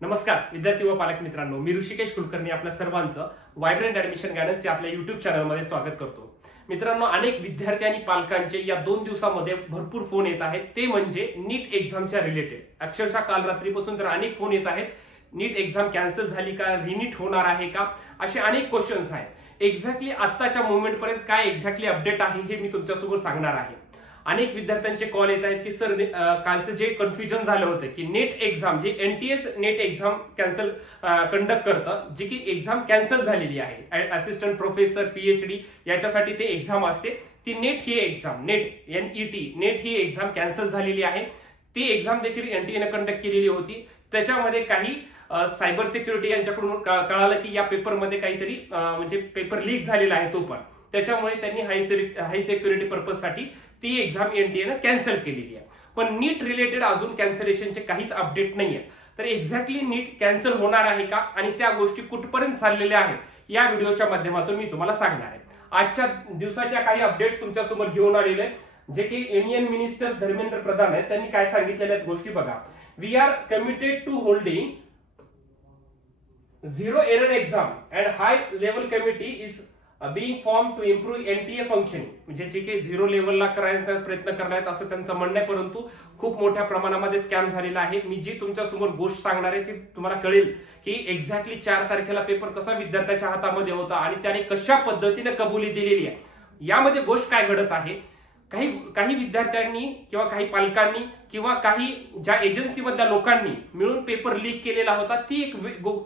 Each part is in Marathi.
नमस्कार विद्यार्थी व पालक मित्रांनो, मी ऋषिकेश कुलकर्णी आपल्या सर्वांचं व्हायब्रंट ऍडमिशन गायडन्स या आपल्या युट्यूब चॅनलमध्ये स्वागत करतो. मित्रांनो, अनेक विद्यार्थी आणि पालकांचे या 2 दिवसांमध्ये भरपूर फोन येत आहेत, ते म्हणजे नीट एक्झामच्या रिलेटेड. अक्षरशः काल रात्रीपासून तर अनेक फोन येत आहेत. नीट एक्झाम कॅन्सल झाली का, रिनीट होणार आहे का, असे अनेक क्वेश्चन्स आहेत. एक्झॅक्टली आत्ताच्या मोमेंट पर्यंत काय एक्झॅक्टली अपडेट आहे हे मी तुमच्यासमोर सांगणार आहे. अनेक विद्यार्थ्यांचे कॉल येत आहेत की सर, कालचं जे कन्फ्युजन झालं होतं की नेट एक्झाम, जे NTS net exam cancel conduct करतं, जी की एक्झाम कॅन्सल झालेली आहे. असिस्टंट प्रोफेसर, पीएचडी याच्यासाठी ते एक्झाम असते. ती नेट ही एक्झाम, नेट एनईटी नेट ही एक्झाम कॅन्सल झालेली आहे. ती एक्झाम देखील एनटीएने कंडक्ट केलेली होती. त्याच्यामध्ये काही सायबर सिक्युरिटी यांच्याकडून कळालं की या पेपरमध्ये काहीतरी म्हणजे पेपर लीक झालेला आहे तो पण. त्याच्यामुळे त्यांनी हाय सिक्युरिटी पर्पज साठी ती एक्झाम एनटीएने कॅन्सल केलेली आहे. पण नीट रिलेटेड अजून कॅन्सलेशनचे काहीच अपडेट नाहीये. तर एक्झॅक्टली नीट कॅन्सल होणार आहे का आणि त्या गोष्टी कुठपर्यंत चाललेल्या आहेत या व्हिडिओच्या माध्यमातून मी तुम्हाला सांगणार आहे. आजच्या दिवसाच्या काही अपडेट्स तुमच्यासमोर घेऊन आलेले आहेत, जे की युनियन मिनिस्टर धर्मेंद्र प्रधान आहेत. त्यांनी काय सांगितलेल्या गोष्टी बघा. We are committed to holding zero error exam and high level committee is being form to improve NTA functioning. म्हणजे जे काही झिरो लेवलला करायचा प्रयत्न करण्यात असं त्यांचं म्हणणं आहे, परंतु खूप मोठ्या प्रमाणामध्ये स्कॅम झालेला आहे. मी जी तुमच्या समोर गोष्ट सांगणार आहे ती तुम्हाला कळेल की एक्झॅक्टली 4 तारखेला पेपर कसा विद्यार्थ्याच्या हातामध्ये होता आणि त्याने कशा पद्धतीने कबुली दिलेली आहे. यामध्ये गोष्ट काय घडत आहे, काही विद्यार्थ्यांनी किंवा काही पालकांनी किंवा काही ज्या एजन्सीमधल्या लोकांनी मिळून पेपर लीक केलेला होता, ती एक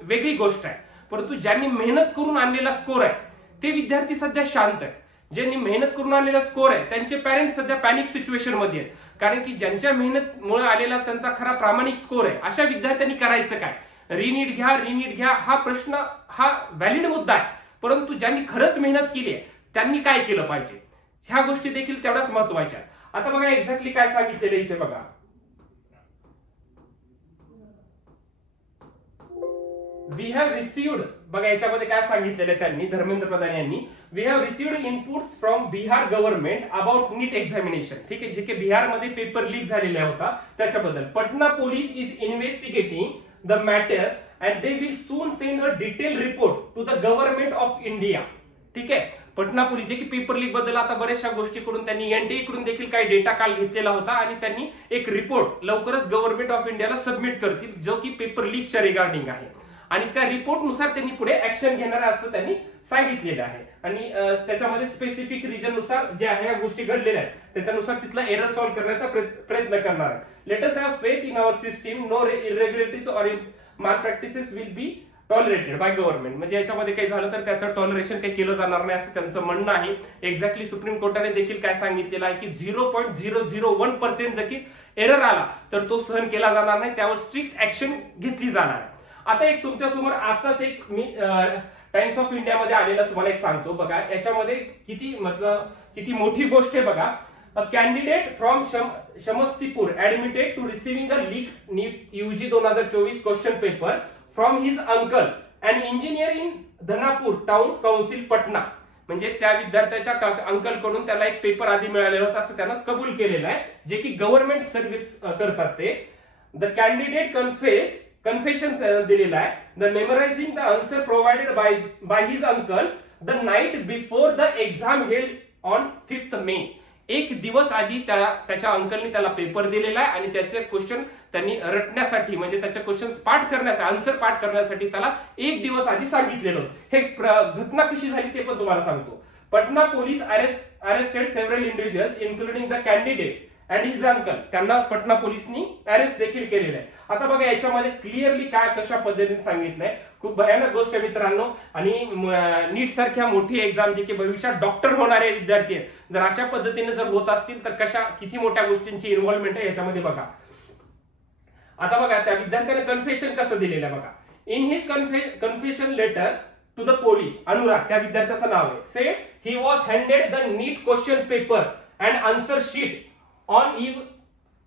वेगळी गोष्ट आहे. परंतु ज्यांनी मेहनत करून आणलेला स्कोर आहे ते विद्यार्थी सध्या शांत आहेत. ज्यांनी मेहनत करून आलेला स्कोर आहे त्यांचे पॅरेंट्स सध्या पॅनिक सिच्युएशन मध्ये आहेत. कारण की ज्यांच्या मेहनतमुळे आलेला त्यांचा खरा प्रामाणिक स्कोर आहे, अशा विद्यार्थ्यांनी करायचं काय. रिनीट घ्या हा प्रश्न, हा व्हॅलिड मुद्दा आहे. परंतु ज्यांनी खरंच मेहनत केली आहे त्यांनी काय केलं पाहिजे, ह्या गोष्टी देखील तेवढ्याच महत्वाच्या. आता बघा एक्झॅक्टली काय सांगितलेलं इथे बघा. वी हॅव रिसिव्ड, बघा याच्यामध्ये काय सांगितलेलं त्यांनी, धर्मेंद्र प्रधान यांनी, we have received inputs from Bihar government about NEET examination. ठीक आहे, जे की बिहारमध्ये पेपर लीक झालेला होता त्याच्याबद्दल. Patna police is investigating the matter and they will soon send a detail report to the government of India. ठीक आहे, पटना पोलीस, जे की पेपर लीक बद्दल आता बऱ्याचशा गोष्टीकडून त्यांनी एनटीए कडून देखील काही डेटा काल घेतलेला होता आणि त्यांनी एक रिपोर्ट लवकरच गव्हर्नमेंट ऑफ इंडियाला सबमिट करतील, जो की पेपर लीकच्या रिगार्डिंग आहे. आणि त्या रिपोर्टनुसार त्यांनी पुढे ऍक्शन घेणार असं त्यांनी सांगितलेलं आहे. आणि त्याच्यामध्ये स्पेसिफिक रिजन नुसार जे आहे या गोष्टी घडलेल्या आहेत त्याच्यानुसार तिथला एरर सॉल्व्ह करण्याचा प्रयत्न करणार आहे. Let us have faith in our system. No irregularities or malpractices will be tolerated by government. म्हणजे याच्यामध्ये काही झालं तर त्याचं टॉलरेशन काही केलं जाणार नाही असं त्यांचं म्हणणं आहे. एक्झॅक्टली सुप्रीम कोर्टाने देखील काय सांगितलेलं आहे की 0.001% जर की एरर आला तर तो सहन केला जाणार नाही, त्यावर स्ट्रिक्ट ऍक्शन घेतली जाणार आहे. आता एक तुमच्यासमोर आजचाच एक मी टाइम्स ऑफ इंडिया मध्ये आलेला तुम्हाला एक सांगतो बघा. याच्यामध्ये किती मोठी गोष्ट आहे बघा. A candidate from Samastipur admitted to receiving the leak NEET UG 2024 question paper from his uncle and engineer in Dhanapur town council Patna. म्हणजे त्या विद्यार्थ्याच्या अंकल कडून त्याला एक पेपर आधी मिळालेला होता असं त्यानं कबूल केलेलं आहे, जे की गव्हर्नमेंट सर्व्हिस करतात ते. द कॅन्डिडेट कन्फेशन दिलेला आहे. The memorising the answer provided by his uncle the night before the exam held on 5 May. एक दिवस आधी त्याच्या अंकलनी त्याला पेपर दिलेला आहे आणि त्याचे क्वेश्चन त्यांनी रटण्यासाठी, म्हणजे त्याचे क्वेश्चन पाठ करण्यासाठी, आन्सर पाठ करण्यासाठी त्याला एक दिवस आधी सांगितलेलं होतं. हे घटना कशी झाली ते पण तुम्हाला सांगतो. Patna police arrested several individuals including the candidate and his uncle. त्यांना पटना पोलिसनी अरेस्ट देखील केलेलं आहे. आता बघा याच्यामध्ये क्लिअरली काय कशा पद्धतीने सांगितलंय. खूप भयानक गोष्ट आहे मित्रांनो. आणि नीट सारख्या मोठी एक्झाम, जे की भविष्यात डॉक्टर होणारे विद्यार्थी आहेत, जर अशा पद्धतीने जर होत असतील तर किती मोठ्या गोष्टींची इन्व्हॉल्वमेंट आहे याच्यामध्ये बघा. आता बघा त्या विद्यार्थ्याने कन्फेशन कसं दिलेलं आहे बघा. In his confession letter to the police, Anurag त्या विद्यार्थ्याचं नाव आहे, said he was handed the NEET question paper and answer sheet on eve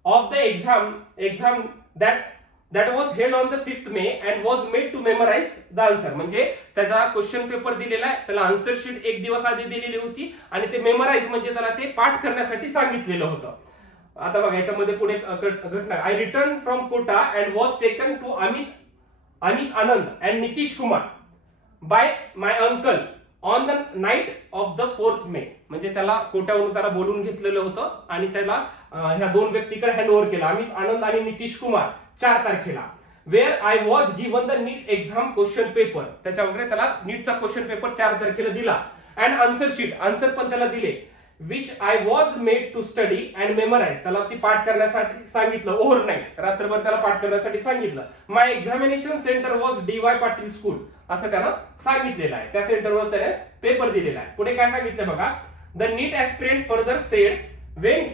of the exam that was held on the 5th May and was made to memorize the answer. म्हणजे त्याचा क्वेश्चन पेपर दिलेला आहे, त्याला आन्सर शीट एक दिवस आधी दिलेली होती आणि ते मेमराइज म्हणजे त्याला ते पाठ करण्यासाठी सांगितलेलं होतं. आता बघा याच्यामध्ये पुढे घटना. I return from Kota and was taken to Amit Anand and Nitish Kumar by my uncle on the night of the 4th May. म्हणजे त्याला कोट्यावरून त्याला बोलून घेतलेलं होतं आणि त्याला ह्या दोन व्यक्तीकडे हँडओव्हर केला, अमित आनंद आणि नितीश कुमार, 4 तारखेला. Where I was given the NEET exam question paper. त्याच्यामध्ये त्याला नीटचा क्वेश्चन पेपर 4 तारखेला दिला. अँड आन्सर शीट, आन्सर पण त्याला दिले. Which I was made to study and memorise. त्याला ती पाठ करण्यासाठी सांगितलं ओव्हरनाईट, रात्रभर त्याला पाठ करण्यासाठी सांगितलं. My examination centre was DY Patil school असं त्याला सांगितलेलं आहे. त्या सेंटरवर त्याने पेपर दिलेला आहे. पुढे काय सांगितलं बघा. The NEET aspirant further said when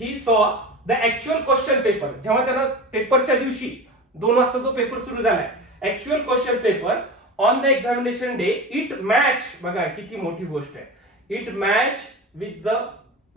he saw the actual question paper. जेव्हा त्याला पेपरच्या दिवशी 2 वाजता जो पेपर सुरू झालाय, actual question paper on the examination day, it match, बघा किती मोठी गोष्ट आहे, it match with the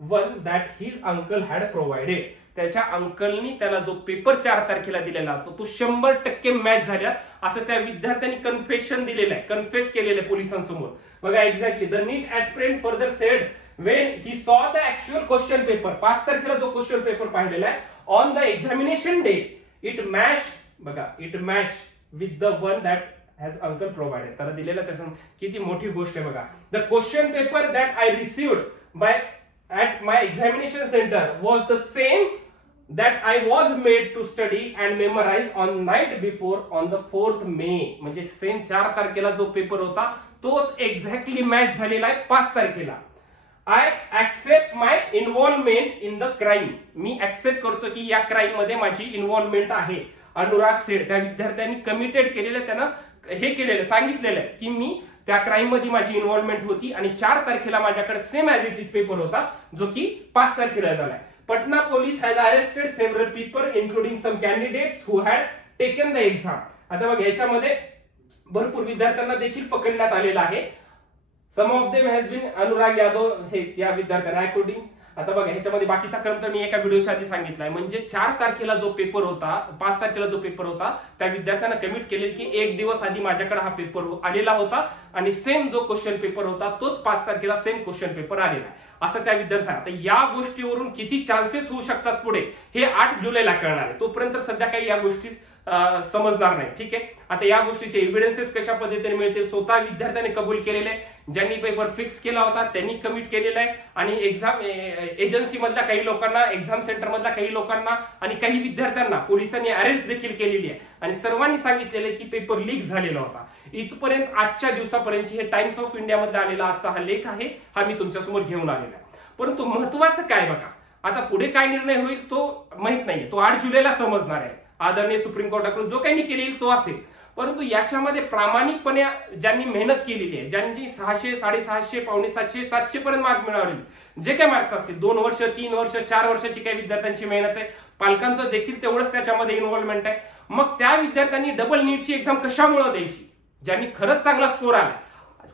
one that his uncle had provided. त्याच्या अंकलनी त्याला जो पेपर 4 तारखेला दिलेला तो 100% मॅच झाला असं त्या विद्यार्थ्यांनी कन्फेशन दिलेलं आहे, कन्फेस केलेलं आहे पोलिसांसमोर. बघा exactly the NEET aspirant further said when he saw the actual question paper. 5 तारखेला जो क्वेश्चन पेपर पाहिलेला आहे on the examination day, it match, बघा it match with the one that has uncle provided. त्याला दिलेला त्याचं किती मोठी गोष्ट आहे बघा. The question paper that I received by at my examination center was the same that I was made to study and memorize on night before on the 4th May. म्हणजे सेम 4 तारखेला जो पेपर होता तोच एक्झॅक्टली मॅच झालेला आहे 5 तारखेला. I accept my involvement in the crime. Me accept करतो की या क्राईम मध्ये माझी इन्व्हॉल्वमेंट आहे. अनुराग सेठ, त्या विद्यार्थ्यांनी कमिटेड केलेलं, त्यांना हे केलेलं, सांगितलेलं आहे की मी त्या क्राईम मध्ये माझी इन्व्हॉल्वमेंट होती आणि 4 तारखेला माझ्याकडे same as it is paper होता जो की 5 तारखेला झालाय. Patna police has arrested several people including some candidates who had taken the exam. आता बघा याच्यामध्ये भरपूर विद्यार्थ्यांना देखील पकडण्यात आलेलं आहे. Some of them has been Anurag Yadav, हे त्या विद्यार्थ्यांना अकॉर्डिंग. आता बघा ह्याच्यामध्ये बाकीचा क्रम तर मी एका व्हिडिओच्या आधी सांगितलाय. म्हणजे 4 तारखेला जो पेपर होता, 5 तारखेला जो पेपर होता, त्या विद्यार्थ्यांना कमिट केले की 1 दिवस आधी माझ्याकडे हा पेपर आलेला होता आणि सेम जो क्वेश्चन पेपर होता तोच 5 तारखेला सेम क्वेश्चन पेपर आलेला आहे असं त्या विद्यार्थ्यांना. आता या गोष्टीवरून किती चान्सेस होऊ शकतात पुढे हे 8 जुलैला कळणार आहे. तोपर्यंत सध्या काही या गोष्टी समजणार नाही. ठीक आहे. आता या गोष्टीचे एव्हिडन्सेस कशा पद्धतीने मिळतील, स्वतः विद्यार्थ्यांनी कबूल केलेले, ज्यांनी पेपर फिक्स केला होता त्यांनी कमिट केलेला आहे आणि एक्झाम एजन्सी मधल्या काही लोकांना, एक्झाम सेंटर मधल्या काही लोकांना आणि काही विद्यार्थ्यांना पोलिसांनी अरेस्ट देखील केलेली आहे आणि सर्वांनी सांगितलेले की पेपर लीक झालेला होता. इथपर्यंत आजच्या दिवसापर्यंतची हे टाइम्स ऑफ इंडिया मध्ये आलेला आजचा हा लेख आहे, हा मी तुमच्यासमोर घेऊन आलेला आहे. परंतु महत्वाचं काय बघा, आता पुढे काय निर्णय होईल तो माहित नाहीये, तो 8 जुलैला समजणार आहे. आदरणीय सुप्रीम कोर्टाकडून जो काही निकाल येईल तो असेल. परंतु याच्यामध्ये प्रामाणिकपणे ज्यांनी मेहनत केलेली आहे, ज्यांनी 600, 650, 750, 700 पर्यंत मार्क मिळवले, जे काही मार्क्स असतील, 2 वर्ष, 3 वर्ष, 4 वर्षाची काही विद्यार्थ्यांची मेहनत आहे, पालकांचं देखील तेवढंच त्याच्यामध्ये इन्व्हॉल्वमेंट आहे. मग त्या विद्यार्थ्यांनी डबल नीटची एक्झाम कशामुळे द्यायची? ज्यांनी खरंच चांगला स्कोर आला,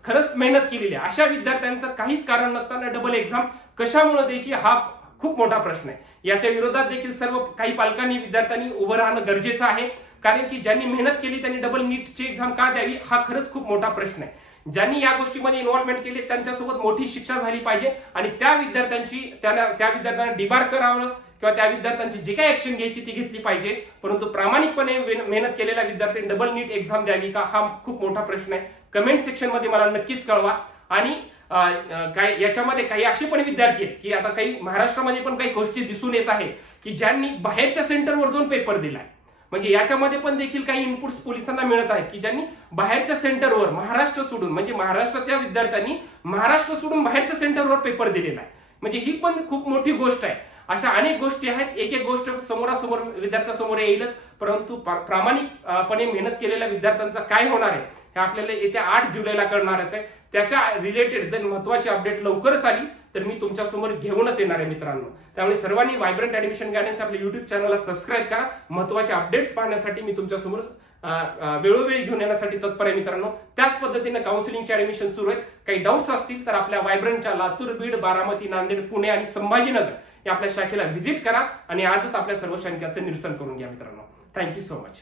खरंच मेहनत केलेली आहे, अशा विद्यार्थ्यांचं काहीच कारण नसताना डबल एक्झाम कशामुळे द्यायची हा खूप मोठा प्रश्न आहे. याच्या विरोधात देखील सर्व काही पालकांनी, विद्यार्थ्यांनी उभं राहणं गरजेचं आहे. कारण की ज्यांनी मेहनत केली त्यांनी डबल नीटची एक्झाम का द्यावी हा खरंच खूप मोठा प्रश्न आहे. ज्यांनी या गोष्टीमध्ये इन्व्हॉल्वमेंट केली त्यांच्यासोबत मोठी शिक्षा झाली पाहिजे आणि त्या विद्यार्थ्यांना डिबार करावं किंवा त्या विद्यार्थ्यांची जी काही ऍक्शन घ्यायची ती घेतली पाहिजे. परंतु प्रामाणिकपणे मेहनत केलेल्या विद्यार्थ्यांनी डबल नीट एक्झाम द्यावी का हा खूप मोठा प्रश्न आहे. कमेंट सेक्शन मध्ये मला नक्कीच कळवा. आणि काय याच्यामध्ये काही असे पण विद्यार्थी आहेत की आता काही महाराष्ट्रामध्ये पण काही गोष्टी दिसून येत आहेत की ज्यांनी बाहेरच्या सेंटरवर जाऊन पेपर दिलाय. म्हणजे याच्यामध्ये पण देखील काही इनपुट्स पोलिसांना मिळत आहेत की ज्यांनी बाहेरच्या सेंटरवर महाराष्ट्र सोडून, म्हणजे महाराष्ट्रातल्या विद्यार्थ्यांनी महाराष्ट्र सोडून बाहेरच्या सेंटरवर पेपर दिलेला आहे. म्हणजे ही पण खूप मोठी गोष्ट आहे. अशा अनेक गोष्टी आहेत. एक एक गोष्ट समोरासमोर विद्यार्थ्यासमोर येईलच. परंतु प्रामाणिकपणे मेहनत केलेल्या विद्यार्थ्यांचं काय होणार आहे हे आपल्याला येत्या 8 जुलैला कळणारच आहे. त्याच्या रिलेटेड जर महत्वाची अपडेट लवकरच आली तर मी तुमच्या समोर घेऊनच येणार आहे मित्रांनो. त्यामुळे सर्वांनी व्हायब्रंट ऍडमिशन गायडन्स आपल्या युट्यूब चॅनलला सबस्क्राईब करा. महत्वाचे अपडेट्स पाहण्यासाठी मी तुमच्या समोर वेळोवेळी घेऊन येण्यासाठी तत्पर आहे मित्रांनो. त्याच पद्धतीने काउन्सिलिंगचे ऍडमिशन सुरू आहेत. काही डाऊट्स असतील तर आपल्या व्हायब्रंटच्या लातूर, बीड, बारामती, नांदेड, पुणे आणि संभाजीनगर या आपल्या शाखेला व्हिजिट करा आणि आजच आपल्या सर्व शंकांचं निरसन करून घ्या मित्रांनो. Thank you so much.